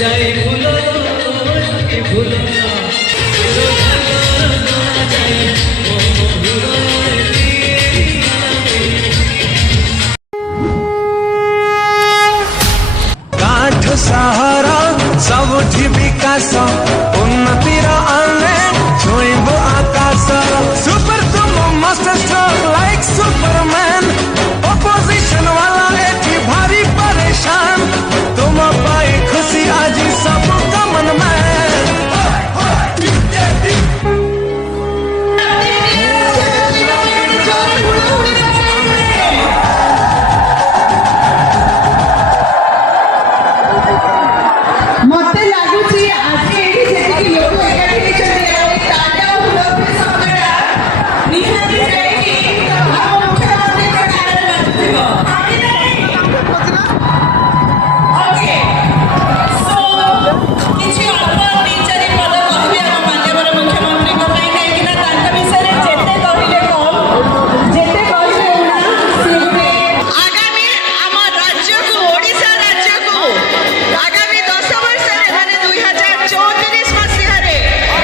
যাই ভুলো ভুলো না काठ सहारा सबुठी विकास उन्नतिर आने छुइब आकाश सुपर तुम मस्त स्ट्रॉन्ग लाइक सुपरमैन ऑपोजिशन वाला एठी भारी परेशान तुम पाई खुशी आज सब का मन में मते लागुची आज एठी जेतिकी लोक एकाठी छथि आ ताजा उपलब्ध संगडा निहाती जायकी आ मुख्यमंत्री को कारण बचथिबो ओके सो किछि अल्प टीचर पद कहबे हम मान्यवर मुख्यमंत्री को काई कि ना तांका विषय रे जेते कहिले कम जेते कहिले ना सिगुटे आगामी हम राज्य को ओडिसा राज्य को आगामी 10 वर्ष रे माने 2034 मसीहा रे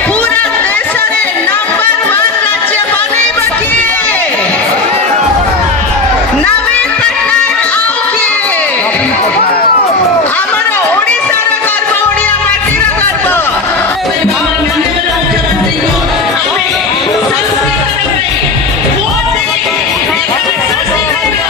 पूरा देश रे नंबर 1 राज्य बनेबा किए नवीन पटनायक आओ किए हमर ओडिसा रे गर्व ओडिया माटी रे गर्व हमर माननीय मुख्यमंत्री को हमें संस्कृत रे वोट दे एक संस्कृत रे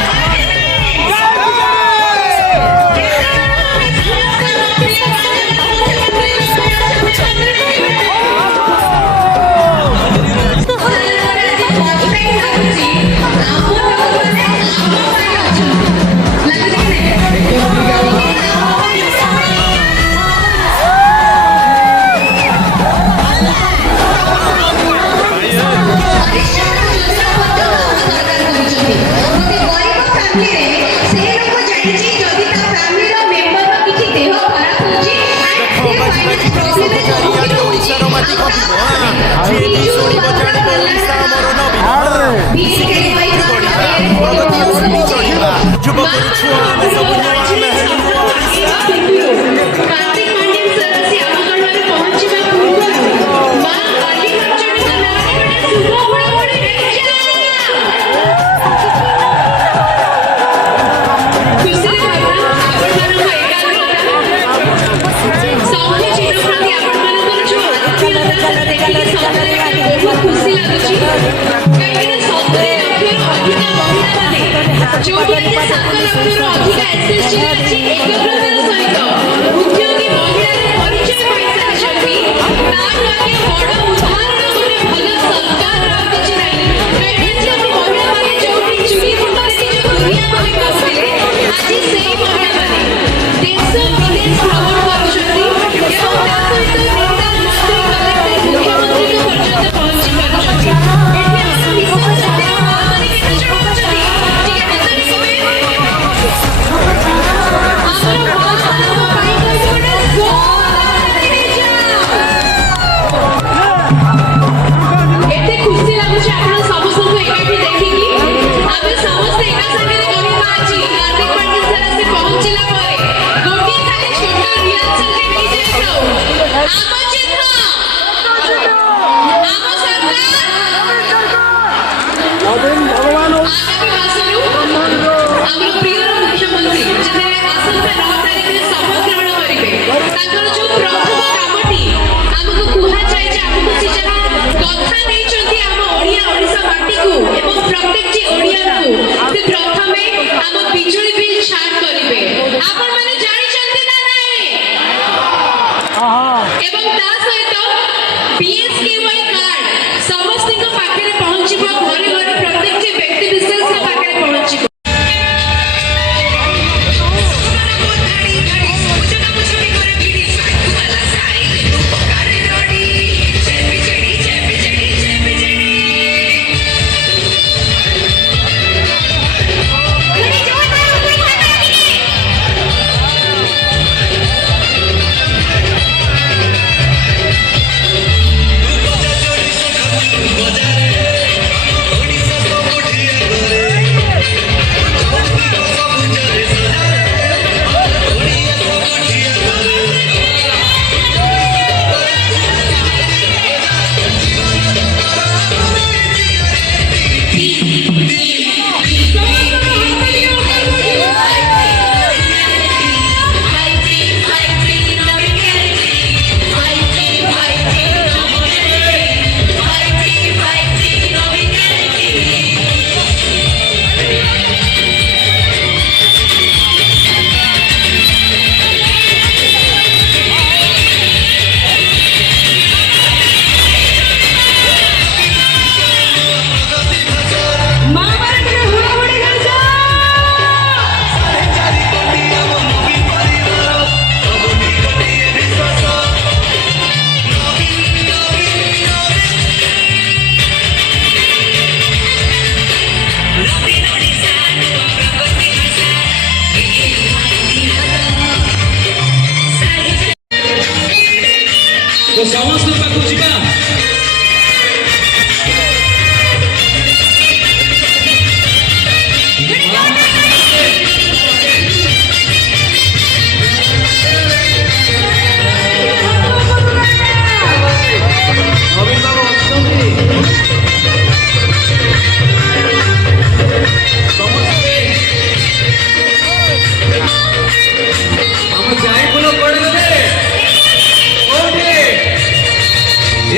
तो समस्त पाखु जीवा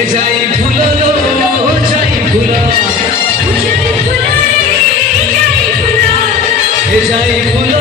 जाई फूल जाई फूल जाई फूल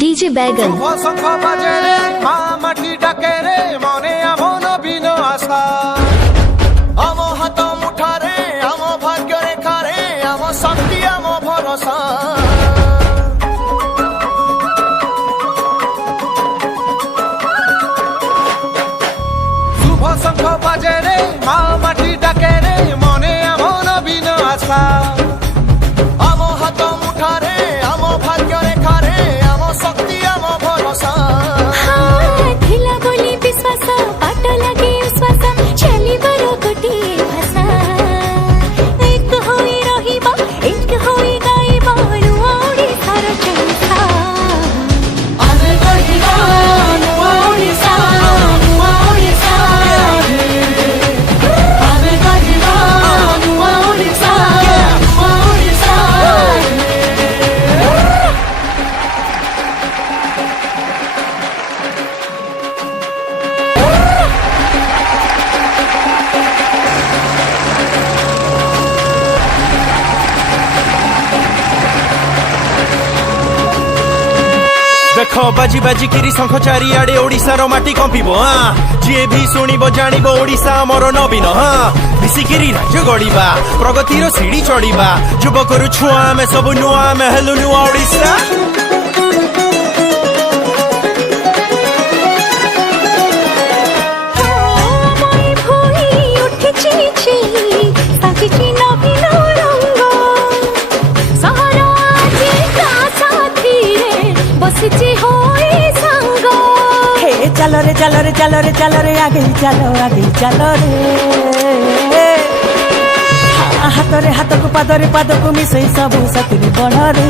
DJ Bagan. শঙ্খ বাজে রে মা মাটি ডাকে রে মনে এমন বিন আশা আম হাত মুঠারে আম ভাগ্য রেখারে আম শক্তি আম ভরসা শুভ শঙ্খ বাজে রে মা মাটি ডাকে রে মনে এমন বিন আশা আম হাত মুঠারে আম ভাগ্য রেখারে আম শক্তি আম ভরসা ଥିଲା ବୋଲି देख बाजी बाजी किरी शंख चारिआडे ओडिशार माटी कंपिब जी भी शुणिब जानिब ओडिशा आमर नवीन मिसिकिरी राज्य गढ़ा प्रगतिर सीढ़ी चढ़ा युवक छुआ आमे सब नुआ आमे हेलु नुआ ओडिशा चलो रे चलो रे चलो रे चलो रे आगे चलो रे हाथ रे हाथ को पाद को मिसई सब सती बढ़ रे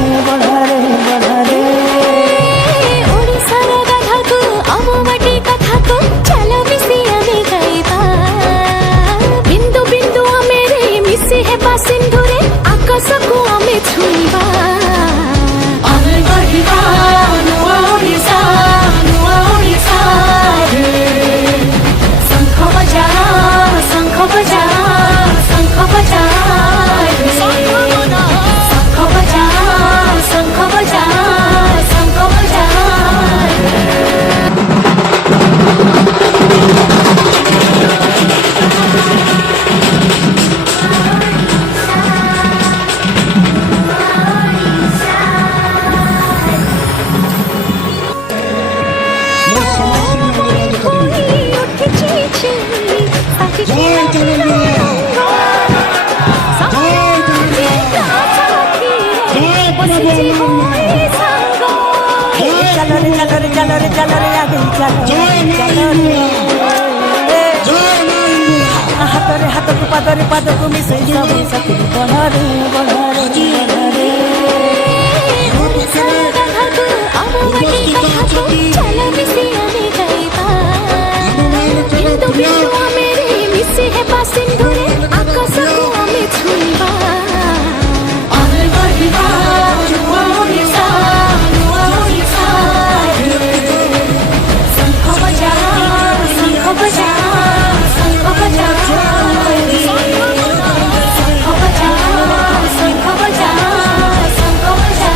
ओडिशार गाथा को आम माटी कथा को चलो मिसी आमे गाइबा बिंदु बिंदु आमे रे मिसी हेबा सिंधु रे आकाश को आमे छुइबा आमे गढ़िबा नुआ ओडिशा शंख बजा शंख बजा शंख बजा शंख बजा शंख बजा शंख बजा चलो रे आगे चलो रे हाथ को पाद को मिसई सब सती बढ़ रे ओडिशार गाथा को आम माटी कथा को चलो मिसी आमे गाइबा बिंदु बिंदु आमे रे मिसी हेबा सिंधु रे आकाश को आमे छुइबा आमे गढ़िबा नुआ ओडिशा शंख बजा शंख बजा शंख बजा शंख बजा शंख बजा शंख बजा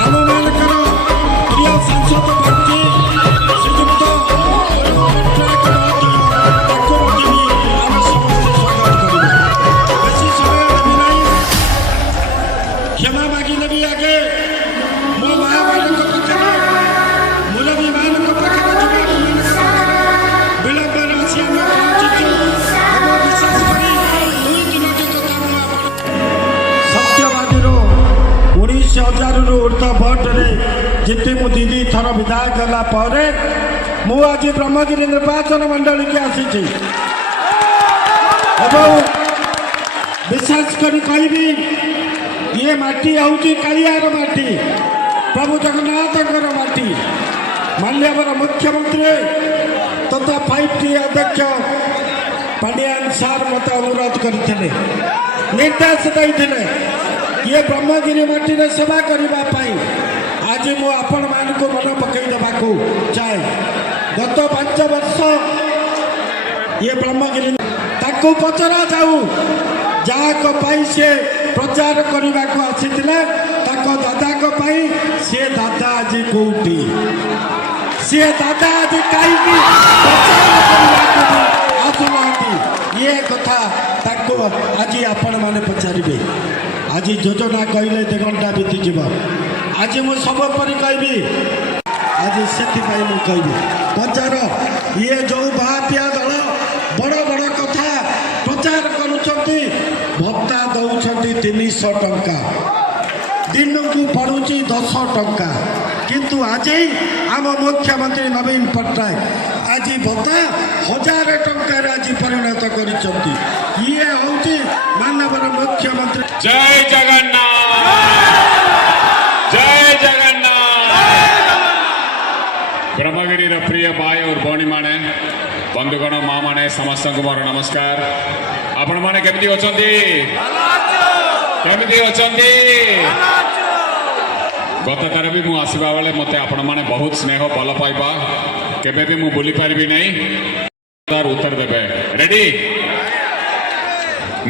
ଆମ ମାନଙ୍କର ପ୍ରିୟ ସାଂସଦ ବ୍ୟକ୍ତି ଶ୍ରୀଯୁକ୍ତ ତାକୁ ମଧ୍ୟ ଆମେ ସମସ୍ତେ ସ୍ୱାଗତ କରିବା ବେଶୀ ସମୟ ନେବି ନାହିଁ କ୍ଷମା ମାଗି ନେବି ଆଗେ ମୋ ମାଆମାନଙ୍କ ପାଖରେ ମୁରବୀମାନଙ୍କ ପାଖରେ ଯିବା ବିଳମ୍ବରେ ଆସି ଆମେ ପହଞ୍ଚିଛୁ ଏବଂ ବିଶେଷ କରି ଦୁଇ ତିନୋଟି କଥା ମୁଁ ସତ୍ୟବାଦୀରୁ 19,000 ଊର୍ଦ୍ଧ୍ୱ ଭୋଟରେ ଜିତି ମୁଁ ଦି ଥର ବିଧାୟକ ହେଲା ପରେ ମୁଁ ଆଜି ବ୍ରହ୍ମଗିରି ନିର୍ବାଚନ ମଣ୍ଡଳୀକି ଆସିଛି ଏବଂ ବିଶେଷ କରି କହିବି ଇଏ ମାଟି ହେଉଛି କାଳିଆର ମାଟି ପ୍ରଭୁ ଜଗନ୍ନାଥଙ୍କର ମାଟି ମାଲ୍ୟବର ମୁଖ୍ୟମନ୍ତ୍ରୀ ତଥା 5T ଅଧ୍ୟକ୍ଷ ପାଣ୍ଡିଆନ ସାର୍ ମୋତେ ଅନୁରୋଧ କରିଥିଲେ ନିର୍ଦ୍ଦେଶ ଦେଇଥିଲେ ଇଏ ବ୍ରହ୍ମଗିରି ମାଟିରେ ସେବା କରିବା ପାଇଁ ଆଜି ମୁଁ ଆପଣମାନଙ୍କୁ ମନେ ପକାଇ ଦେବାକୁ ଚାହେଁ ଗତ 5 ବର୍ଷ ଇଏ ବ୍ରହ୍ମଗିରି ତାକୁ ପଚରା ଯାଉ ଯାହାଙ୍କ ପାଇଁ ସେ ପ୍ରଚାର କରିବାକୁ ଆସିଥିଲେ ତାଙ୍କ ଦାଦାଙ୍କ ପାଇଁ ସେ ଦାଦା ଆଜି କୋଉଠି ସେ ଦାଦା ଆଜି କାହିଁକି ପ୍ରଚାର କରିବାକୁ ଆସୁନାହାନ୍ତି ଇଏ କଥା ତାକୁ ଆଜି ଆପଣମାନେ ପଚାରିବେ ଆଜି ଯୋଜନା କହିଲେ 2 ଘଣ୍ଟା ବିତିଯିବ ଆଜି ମୁଁ ସର୍ବୋପରି କହିବି ଆଜି ସେଥିପାଇଁ ମୁଁ କହିବି ପଚାର ଇଏ ଯେଉଁ ବାହାପିଆ ଦଳ ବଡ଼ ବଡ଼ କଥା ପ୍ରଚାର କରୁଛନ୍ତି ଭତ୍ତା ଦେଉଛନ୍ତି 300 ଟଙ୍କା ଦିନକୁ ପଡ଼ୁଛି 10 ଟଙ୍କା କିନ୍ତୁ ଆଜି ଆମ ମୁଖ୍ୟମନ୍ତ୍ରୀ ନବୀନ ପଟ୍ଟନାୟକ ଆଜି ଭତ୍ତା 1000 ଟଙ୍କାରେ ଆଜି ପରିଣତ କରିଛନ୍ତି ଇଏ ହେଉଛି ମାନ୍ୟବର ମୁଖ୍ୟମନ୍ତ୍ରୀ जय जगन्नाथ जय जगन्नाथ ब्रह्मगिरी प्रिय भाई और भौणी माने बंधुगण माँ माने समस्त को मोर नमस्कार आपण माने केमती अछंती गत तार भी मु आसवा बेले मते आपण माने बहुत स्नेह भल पाइबा केबे भी मु भूली पारबी नहीं तार उत्तर देबे रेडी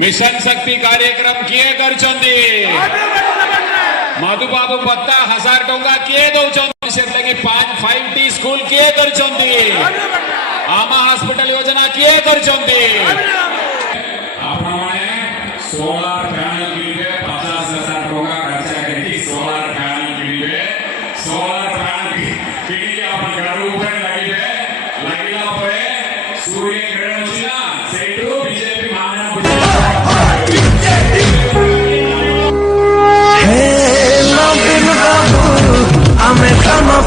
मिशन शक्ति कार्यक्रम किए करछंती मधुबाबू भत्ता 1000 टंका किए दौरान से लगी 5T स्कूल किए कर आमा हॉस्पिटल योजना किए कर सोलार पैनल किनिबे 50,000 टंका खर्चा करी सोलार पैनल किनिबे सोलार पैनल किनिके अपन घर ऊपर लगिला परे सूर्य किरण छिना सेटू बीजेपी मानना Hey, love, baby, I'm a